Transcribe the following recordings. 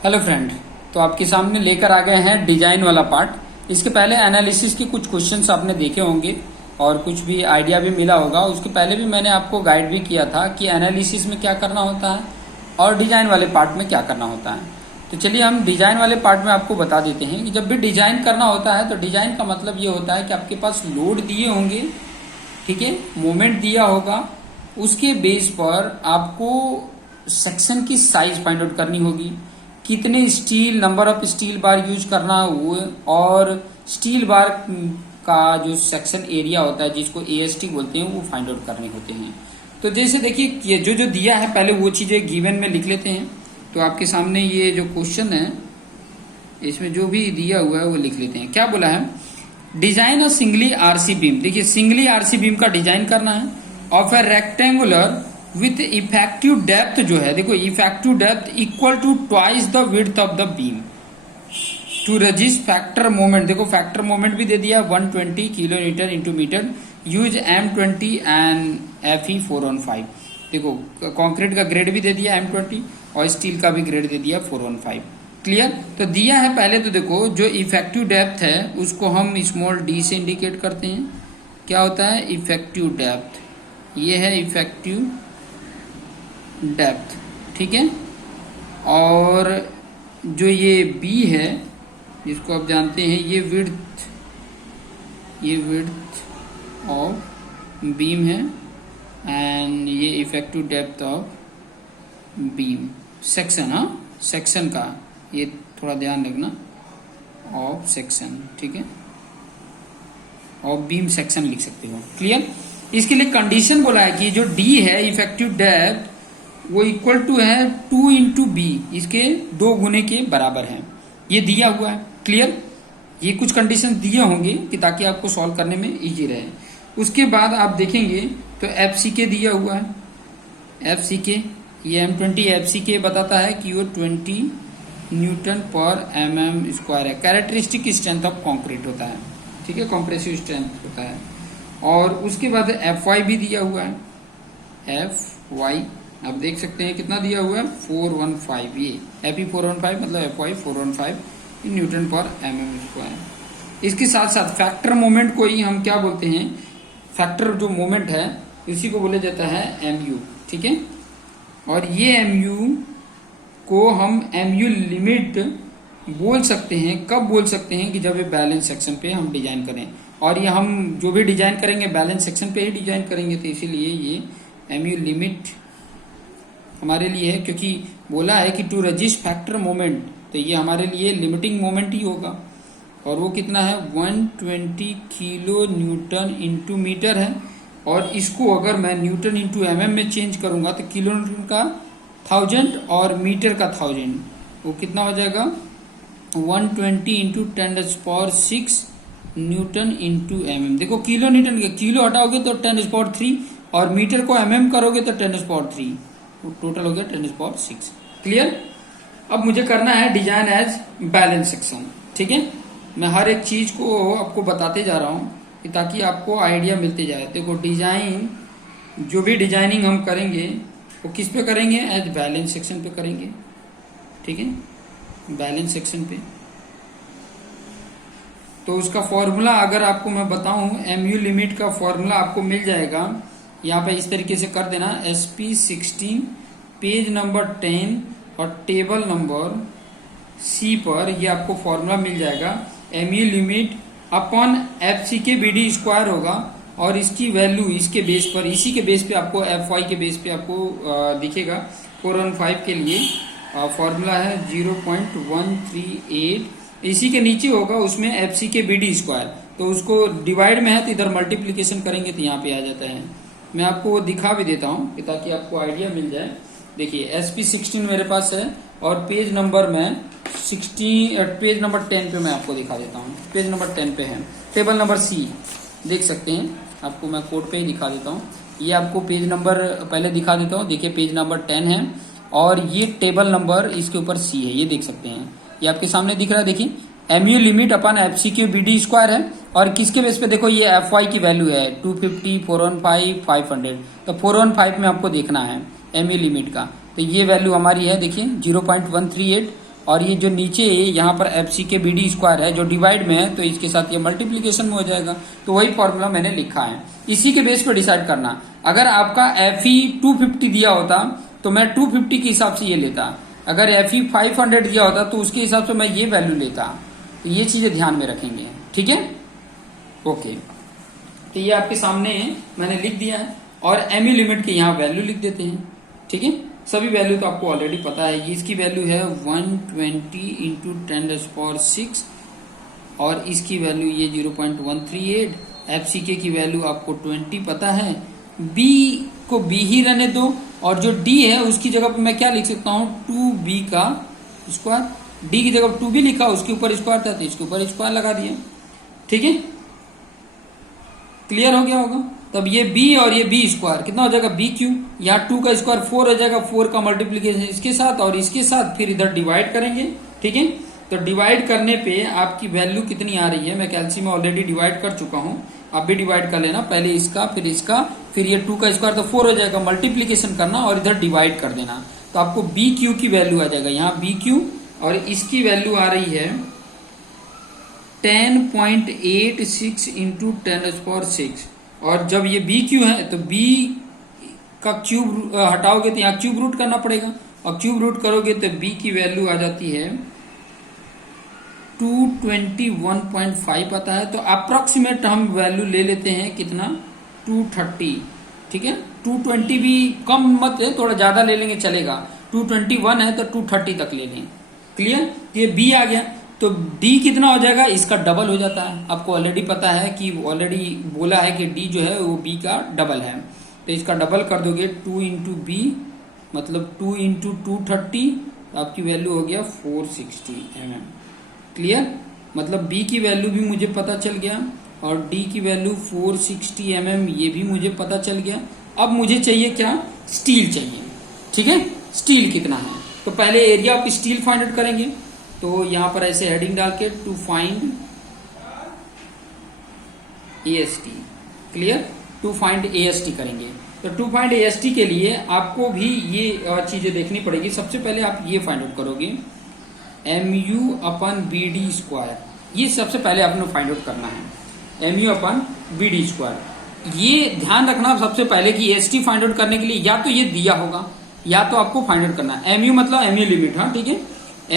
Hello friend, तो आपके सामने लेकर आ गए हैं डिजाइन वाला पार्ट। इसके पहले एनालिसिस के कुछ क्वेश्चंस आपने देखे होंगे और कुछ भी आइडिया भी मिला होगा। उसके पहले भी मैंने आपको गाइड भी किया था कि एनालिसिस में क्या करना होता है और डिजाइन वाले पार्ट में क्या करना होता है। तो चलिए हम डिजाइन वाले पार्ट में आपको बता देते हैं कि जब भी डिजाइन करना होता है तो डिजाइन का मतलब ये होता है कि आपके पास लोड दिए होंगे, ठीक है, मोमेंट दिया होगा, उसके बेस पर आपको सेक्शन की साइज फाइंड आउट करनी होगी, कितने steel number of steel bar use करना हुए और स्टील बार का जो सेक्शन एरिया होता है जिसको एएसटी बोलते हैं वो फाइंड आउट करने होते हैं। तो जैसे देखिए ये जो दिया है पहले वो चीजें गिवन में लिख लेते हैं। तो आपके सामने ये जो क्वेश्चन है इसमें जो भी दिया हुआ है वो लिख लेते हैं। क्या बोला है, design a singly RC beam. देखिए सिंगली आरसी बीम का डिजाइन करना है of a rectangular with effective depth जो है, देखो effective depth equal to twice the width of the beam to resist factor moment. देखो फैक्टर मोमेंट भी दे दिया 120 kilo newton into metre, use M20 and FE 415। देखो कंक्रीट का grade भी दे दिया M20 और स्टील का भी ग्रेड दे दिया 415। क्लियर। तो दिया है पहले तो देखो जो इफेक्टिव डेप्थ है उसको हम स्मॉल d से इंडिकेट करते हैं। क्या होता है इफेक्टिव डेप्थ, ये है इफेक्टिव डेप्थ, ठीक है। और जो ये B है जिसको आप जानते हैं ये विड्थ ऑफ बीम है एंड ये effective depth of beam section, हाँ सेक्शन का ये थोड़ा ध्यान रखना, ऑफ सेक्शन, ठीक है, ऑफ बीम सेक्शन लिख सकते हो। क्लियर। इसके लिए कंडीशन बोला है कि जो D है इफेक्टिव डेप्थ वो इक्वल टू है 2 इंटू बी, इसके 2 गुने के बराबर है, ये दिया हुआ है। क्लियर। ये कुछ कंडीशन दिए होंगे कि ताकि आपको सॉल्व करने में इजी रहे। उसके बाद आप देखेंगे तो FCK दिया हुआ है। FCK ये M20 FCK बताता है कि वो 20 न्यूटन पर mm स्क्वायर है। कैरेक्टरिस्टिक स्ट्रेंथ ऑफ कॉन्क्रीट होता है, ठीक है, कॉम्प्रेसिव स्ट्रेंथ होता है। और उसके बाद FY भी दिया हुआ है। FY आप देख सकते हैं कितना दिया हुआ है 415, ये FE 415 मतलब FY 415 न्यूटन पर mm स्क्वायर। इसके साथ साथ फैक्टर मोमेंट को ही हम क्या बोलते हैं, फैक्टर जो मोमेंट है इसी को बोला जाता है MU, ठीक है। और ये MU को हम MU लिमिट बोल सकते हैं, कब बोल सकते हैं कि जब ये बैलेंस सेक्शन पे हम डिजाइन करें, और ये हम जो भी डिजाइन करेंगे बैलेंस सेक्शन पे ही डिजाइन करेंगे, तो इसीलिए ये MU लिमिट हमारे लिए है, क्योंकि बोला है कि टू रजिस्ट फैक्टर मोमेंट, तो ये हमारे लिए लिमिटिंग मोमेंट ही होगा। और वो कितना है 120 किलो न्यूटन इंटू मीटर है। और इसको अगर मैं न्यूटन इंटू mm में चेंज करूंगा तो किलो न्यूटन का 1000 और मीटर का 1000, वो कितना हो जाएगा 120 इंटू 10⁶ न्यूटन इंटू mm। देखो किलो न्यूटन, किलो हटाओगे तो 10⁻³ और मीटर को mm करोगे तो 10⁻³, टोटल हो गया 10⁻6। क्लियर। अब मुझे करना है डिजाइन एज बैलेंस सेक्शन, ठीक है। मैं हर एक चीज को आपको बताते जा रहा हूं ताकि आपको आइडिया मिलते जाए। देखो डिजाइन, जो भी डिजाइनिंग हम करेंगे वो किस पे करेंगे, एज बैलेंस सेक्शन पे करेंगे, ठीक है, बैलेंस सेक्शन पे। तो उसका फॉर्मूला अगर आपको मैं बताऊं, MU लिमिट का फॉर्मूला आपको मिल जाएगा यहाँ पे, इस तरीके से कर देना SP16 पेज नंबर 10 और टेबल नंबर C पर ये आपको फॉर्मूला मिल जाएगा। MU limit upon FCK BD square होगा और इसकी वैल्यू इसके बेस पर, इसी के बेस पे आपको FY के बेस पे आपको दिखेगा। 415 के लिए फॉर्मूला है 0.138, इसी के नीचे होगा उसमें FCK BD स्क्वायर, तो उसको डिवाइड में है तो इधर मल्टीप्लीकेशन करेंगे तो यहाँ पे आ जाता है। मैं आपको वो दिखा भी देता हूँ ताकि आपको आइडिया मिल जाए। देखिए SP16 मेरे पास है और पेज नंबर में पेज नंबर 10 पे मैं आपको दिखा देता हूँ। पेज नंबर 10 पे है, टेबल नंबर C देख सकते हैं, आपको मैं कोड पे ही दिखा देता हूँ। ये आपको पेज नंबर पहले दिखा देता हूँ, देखिए पेज नंबर 10 है और ये टेबल नंबर इसके ऊपर C है, ये देख सकते हैं, ये आपके सामने दिख रहा है। देखिए MU लिमिट अपन FCK BD स्क्वायर है और किसके बेस पे, देखो ये FY की वैल्यू है 250, 415, 500, तो 415 में आपको देखना है MU लिमिट का, तो ये वैल्यू हमारी है देखिए 0.138 और ये जो नीचे यहाँ पर एफसी के बीडी स्क्वायर है जो डिवाइड में है, तो इसके साथ ये मल्टीप्लीकेशन में हो जाएगा। तो वही फॉर्मूला मैंने लिखा है, इसी के बेस पर डिसाइड करना। अगर आपका एफई 250 दिया होता तो मैं 250 के हिसाब से ये लेता, अगर एफई 500 दिया होता तो उसके हिसाब से मैं ये वैल्यू लेता। तो ये चीजें ध्यान में रखेंगे, ठीक है। ओके, तो ये आपके सामने मैंने लिख दिया है और एमयू लिमिट के यहाँ वैल्यू लिख देते हैं, ठीक है। सभी वैल्यू तो आपको ऑलरेडी पता है। ये इसकी वैल्यू है 120 इंटू 10⁶, और इसकी वैल्यू ये 0.138। एफसीके की वैल्यू आपको 20 पता है। बी को बी ही रहने दो, और जो डी है उसकी जगह पर मैं क्या लिख सकता हूँ, 2b का स्क्वायर। डी की जगह 2b लिखा, उसके ऊपर स्क्वायर था तो इसके ऊपर स्क्वायर लगा दिया, ठीक है। क्लियर हो गया होगा। तब ये b और ये b स्क्वायर कितना हो जाएगा, b क्यू। यहाँ 2 का स्क्वायर 4 हो जाएगा, 4 का मल्टीप्लीकेशन इसके साथ और इसके साथ, फिर इधर डिवाइड करेंगे, ठीक है। तो डिवाइड करने पे आपकी वैल्यू कितनी आ रही है, मैं कैलसी में ऑलरेडी डिवाइड कर चुका हूँ, आप भी डिवाइड कर लेना, पहले इसका फिर इसका, फिर ये 2 का स्क्वायर तो 4 हो जाएगा, मल्टीप्लीकेशन करना और इधर डिवाइड कर देना। तो आपको बी क्यू की वैल्यू आ जाएगा, यहाँ बी क्यू, और इसकी वैल्यू आ रही है 10.86 इंटू 10⁶। और जब ये बी क्यू है तो बी का क्यूब हटाओगे तो यहाँ क्यूब रूट करना पड़ेगा, और क्यूब रूट करोगे तो बी की वैल्यू आ जाती है 221.5 आता है। तो अप्रोक्सीमेट हम वैल्यू ले लेते हैं कितना, 230, ठीक है। 220 भी कम मत है, थोड़ा ज्यादा ले लेंगे चलेगा। 221 है तो 230 तक ले लें। क्लियर, ये बी आ गया। तो डी कितना हो जाएगा, इसका डबल हो जाता है। आपको ऑलरेडी पता है कि ऑलरेडी बोला है कि डी जो है वो बी का डबल है, तो इसका डबल कर दोगे 2 इंटू बी, मतलब 2 इंटू 230, आपकी वैल्यू हो गया 460 mm। क्लियर, मतलब बी की वैल्यू भी मुझे पता चल गया और डी की वैल्यू 460 mm ये भी मुझे पता चल गया। अब मुझे चाहिए क्या, स्टील चाहिए, ठीक है। स्टील कितना है, तो पहले area of steel find out करेंगे। तो यहां पर ऐसे हेडिंग डाल के to find AST, clear, to find AST करेंगे। तो टू फाइंड एएसटी के लिए आपको भी ये चीजें देखनी पड़ेगी। सबसे पहले आप ये फाइंड आउट करोगे MU अपन BD स्क्वायर, ये सबसे पहले आपने फाइंड आउट करना है, MU अपन BD स्क्वायर। ये ध्यान रखना सबसे पहले कि एएसटी फाइंड आउट करने के लिए या तो ये दिया होगा या तो आपको फाइंड आउट करना है। MU मतलब MU लिमिट, हाँ ठीक है,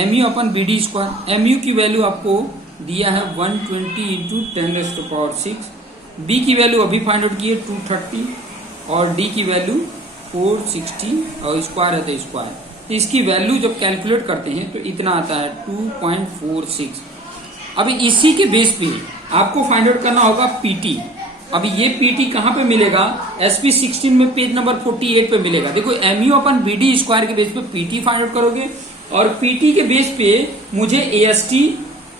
MU अपन BD स्क्वायर। MU की वैल्यू आपको दिया है 120 इंटू 10⁶। B की वैल्यू अभी फाइंड आउट की है 230, और D की वैल्यू 460, और स्क्वायर है तो स्क्वायर। तो इसकी वैल्यू जब कैलकुलेट करते हैं तो इतना आता है 2.46। अभी इसी के बेस पे आपको फाइंड आउट करना होगा PT। अभी ये PT कहाँ पे मिलेगा, SP16 में पेज नंबर 48 पे मिलेगा। देखो MU अपन BD स्क्वायर के बेस पे PT फाइंड आउट करोगे और PT के बेस पे मुझे AST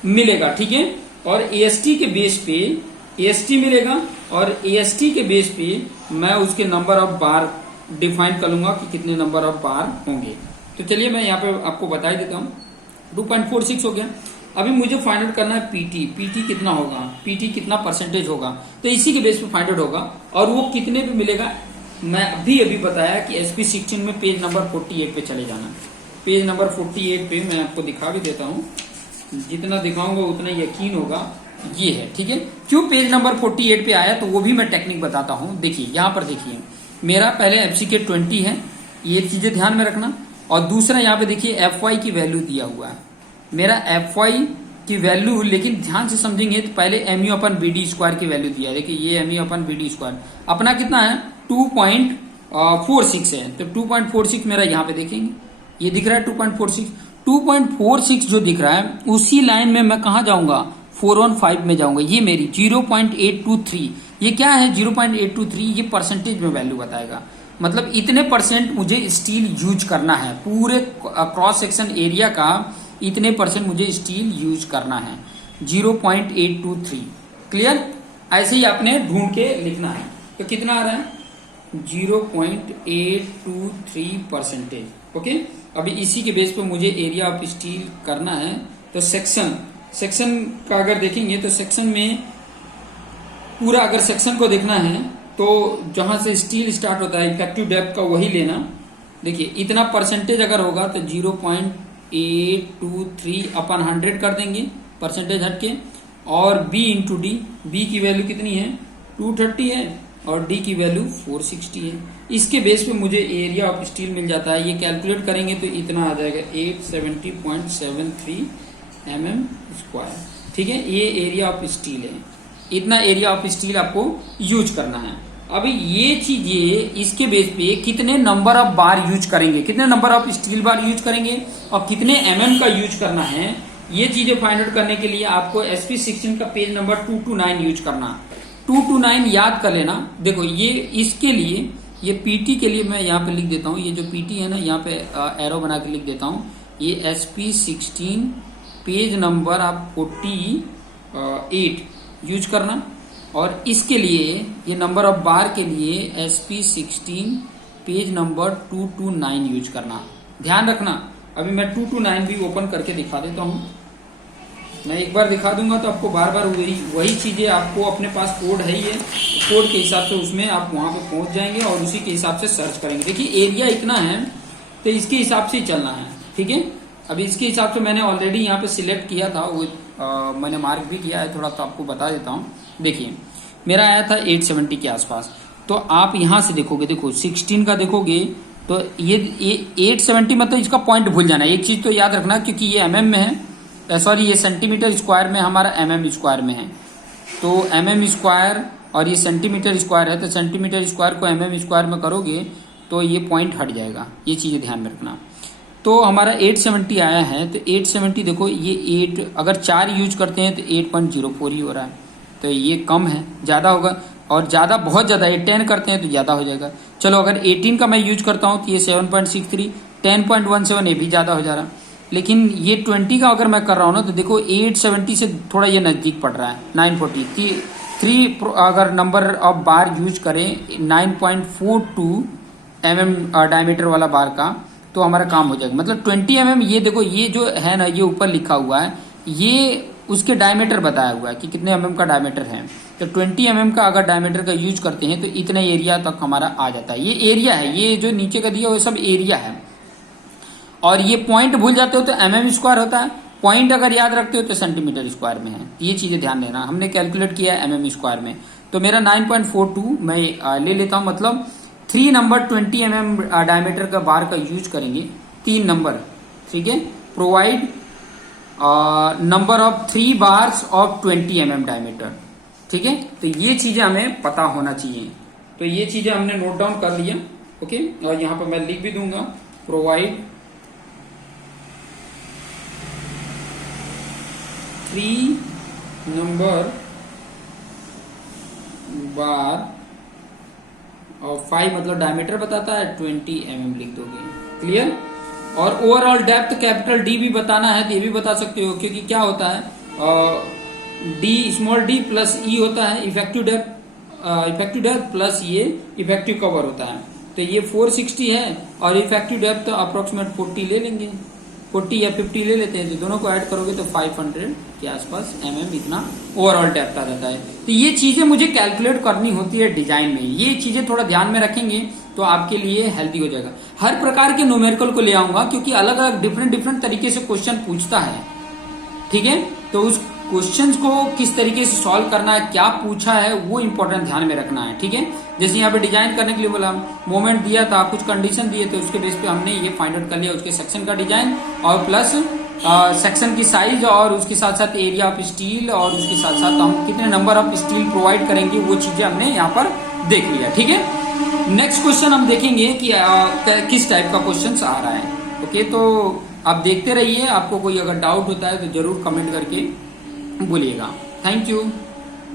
मिलेगा, ठीक है। और AST के बेस पे AST मिलेगा, और AST के बेस पे मैं उसके नंबर ऑफ बार डिफाइन कर लूंगा कि कितने नंबर ऑफ बार होंगे। तो चलिए मैं यहाँ पे आपको बता ही देता हूँ। 2.46 हो गया। अभी मुझे फाइंड आउट करना है PT कितना होगा, PT कितना परसेंटेज होगा, तो इसी के बेस पे फाइंड आउट होगा। और वो कितने पे मिलेगा, मैं अभी बताया कि SP16 में पेज नंबर 48 पे चले जाना। पेज नंबर 48 पे मैं आपको दिखा भी देता हूँ, जितना दिखाऊंगा उतना यकीन होगा। ये है, ठीक है। क्यों पेज नंबर 48 पे आया, तो वो भी मैं टेक्निक बताता हूँ। देखिए यहाँ पर देखिए, मेरा पहले FCK 20 है, ये चीजें ध्यान में रखना। और दूसरा यहाँ पे देखिए FY की वैल्यू दिया हुआ है, मेरा FY की वैल्यू, लेकिन ध्यान से समझेंगे तो पहले MU अपन BD स्क्वायर की वैल्यू दिया है। देखिए ये MU अपन BD स्क्वायर अपना कितना है, 2.46 है। तो 2.46 मेरा यहाँ पे देखेंगे, ये दिख रहा है 2.46। 2.46 जो दिख रहा है उसी लाइन में मैं कहा जाऊंगा, 415 में जाऊंगा। ये मेरी 0.823, ये क्या है 0.823, ये परसेंटेज में वैल्यू बताएगा। मतलब इतने परसेंट मुझे स्टील यूज करना है, पूरे क्रॉस सेक्शन एरिया का इतने परसेंट मुझे स्टील यूज करना है, 0.823। क्लियर, ऐसे ही आपने ढूंढ के लिखना है। तो कितना आ रहा है, 0.823 परसेंटेज। ओके, अभी इसी के बेस पे मुझे एरिया ऑफ स्टील करना है। तो सेक्शन का अगर देखेंगे तो सेक्शन में पूरा, अगर सेक्शन को देखना है तो जहां से स्टील स्टार्ट होता है इफेक्टिव डेप्थ का वही लेना। देखिए इतना परसेंटेज अगर होगा तो 0.823 823/100 कर देंगे, परसेंटेज हट के, और b इंटू डी, बी की वैल्यू कितनी है 230 है और डी की वैल्यू 460 है। इसके बेस पे मुझे एरिया ऑफ स्टील मिल जाता है। ये कैलकुलेट करेंगे तो इतना आ जाएगा 870.73 mm स्क्वायर। ठीक है, ये एरिया ऑफ स्टील है, इतना एरिया ऑफ स्टील आपको यूज करना है। अभी ये चीजें इसके बेस पे कितने नंबर ऑफ बार यूज करेंगे, कितने number of steel bar use करेंगे और कितने mm का यूज करना है, ये चीजें फाइंड आउट करने के लिए आपको SP16 का पेज नंबर 229 यूज करना। 229 याद कर लेना। देखो ये इसके लिए, ये PT के लिए मैं यहाँ पे लिख देता हूँ, ये जो PT है ना यहाँ पे एरो बना के लिख देता हूँ। ये SP16 पेज नंबर आप 48 यूज करना, और इसके लिए ये नंबर ऑफ बार के लिए SP16 पेज नंबर 229 यूज करना। ध्यान रखना, अभी मैं 229 भी ओपन करके दिखा देता हूँ। मैं एक बार दिखा दूंगा तो आपको बार बार वही चीजें, आपको अपने पास कोड है ही है, कोड के हिसाब से उसमें आप वहां पे पहुंच जाएंगे और उसी के हिसाब से सर्च करेंगे। देखिए एरिया इतना है तो इसके हिसाब से ही चलना है। ठीक है, अभी इसके हिसाब से मैंने ऑलरेडी यहाँ पे सिलेक्ट किया था, वो मैंने मार्क भी किया है थोड़ा, तो आपको बता देता हूँ। देखिए मेरा आया था 870 के आसपास, तो आप यहाँ से देखोगे, देखो 16 का देखोगे तो ये 870 मतलब इसका पॉइंट भूल जाना। एक चीज तो याद रखना, क्योंकि ये mm में है, सॉरी ये सेंटीमीटर स्क्वायर में, हमारा mm स्क्वायर में है, तो mm स्क्वायर और ये सेंटीमीटर स्क्वायर है, तो सेंटीमीटर स्क्वायर को mm स्क्वायर में करोगे तो ये पॉइंट हट जाएगा। ये चीजें ध्यान में रखना। तो हमारा 870 आया है, तो 870 देखो ये 8 अगर 4 यूज करते हैं तो 8.04 ही हो रहा है, तो ये कम है, ज्यादा होगा, और ज्यादा बहुत ज्यादा है 10 करते हैं तो ज्यादा हो जाएगा। चलो अगर 18 का मैं यूज करता हूँ तो ये 7.63, 10.17 ये भी ज्यादा हो जा रहा है। लेकिन ये 20 का अगर मैं कर रहा हूँ ना तो देखो 870 से थोड़ा ये नजदीक पड़ रहा है, 940। 3 अगर नंबर ऑफ बार यूज करें 9.42 mm डायमीटर वाला बार का, तो हमारा काम हो जाएगा। मतलब 20 mm, ये देखो ये जो है ना, ये ऊपर लिखा हुआ है, ये उसके डायमीटर बताया हुआ है कि कितने mm का डायमीटर है। तो 20 mm का अगर डायमीटर का यूज करते हैं तो इतना एरिया तक हमारा आ जाता है। ये एरिया है, ये जो नीचे का दिया वो सब एरिया है। और ये पॉइंट भूल जाते हो तो mm स्क्वायर होता है, पॉइंट अगर याद रखते हो तो सेंटीमीटर स्क्वायर में है। ये चीजें ध्यान देना, हमने कैलकुलेट किया है mm स्क्वायर में। तो मेरा 9.42 मैं ले लेता हूं, मतलब 3 नंबर 20 mm डायमीटर का बार का यूज करेंगे, 3 नंबर। ठीक है, provide number of 3 bars of 20 mm diameter. ठीक है, तो ये चीजें हमें पता होना चाहिए। तो ये चीजें हमने नोट डाउन कर लिया। ओके, और यहां पर मैं लिख भी दूंगा, प्रोवाइड 3 नंबर बार और 5 मतलब डायमीटर बताता है, 20 mm लिख दोगे। क्लियर। और ओवरऑल डेप्थ कैपिटल डी भी बताना है तो ये भी बता सकते हो, क्योंकि क्या होता है डी स्मॉल डी प्लस ई होता है इफेक्टिव डेप्थ प्लस ये इफेक्टिव कवर होता है। तो ये 460 है और इफेक्टिव डेप्थ अप्रोक्सीमेट 40 ले लेंगे, 40 या 50 ले लेते हैं, तो दोनों को ऐड करोगे तो 500 के आसपास mm इतना ओवरऑल डेप्थ आ जाता है। तो ये चीजें मुझे कैलकुलेट करनी होती है डिजाइन में, ये चीजें थोड़ा ध्यान में रखेंगे तो आपके लिए हेल्दी हो जाएगा। हर प्रकार के न्यूमेरिकल को ले आऊंगा, क्योंकि अलग अलग डिफरेंट तरीके से क्वेश्चन पूछता है। ठीक है, तो उस क्वेश्चंस को किस तरीके से सॉल्व करना है, क्या पूछा है, वो इंपॉर्टेंट ध्यान में रखना है। ठीक है, जैसे यहाँ पे डिजाइन करने के लिए बोला, मोमेंट दिया था, कुछ कंडीशन दिए थे, उसके बेस पे हमने ये फाइंड आउट कर लिया उसके सेक्शन का डिजाइन और प्लस सेक्शन की साइज और उसके साथ साथ एरिया ऑफ स्टील और उसके साथ साथ हम कितने नंबर ऑफ स्टील प्रोवाइड करेंगे, वो चीजें हमने यहाँ पर देख लिया। ठीक है, नेक्स्ट क्वेश्चन हम देखेंगे कि किस टाइप का क्वेश्चन आ रहा है। ओके, तो आप देखते रहिए, आपको कोई अगर डाउट होता है तो जरूर कमेंट करके बोलिएगा। Thank you.